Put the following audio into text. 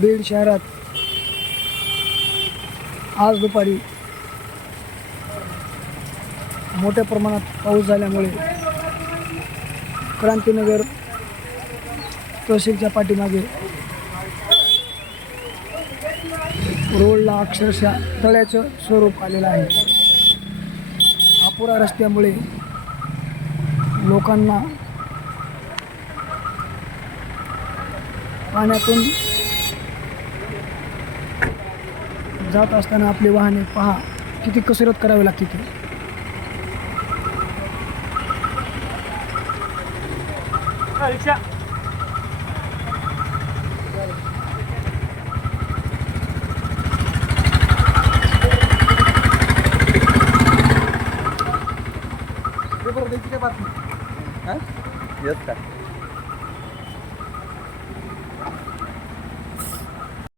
बीड शहरात आज दुपारी मोठ्या प्रमाणात पाऊस झाल्यामुळे क्रांतीनगर तहसीलच्या पाठीमागे रोडला अक्षरशः तळ्याचं स्वरूप आलेलं आहे. अपुरा रस्त्यामुळे लोकांना पाण्यातून जात असताना आपली वाहने पहा किती कसरत करावी लागते ती. येस का?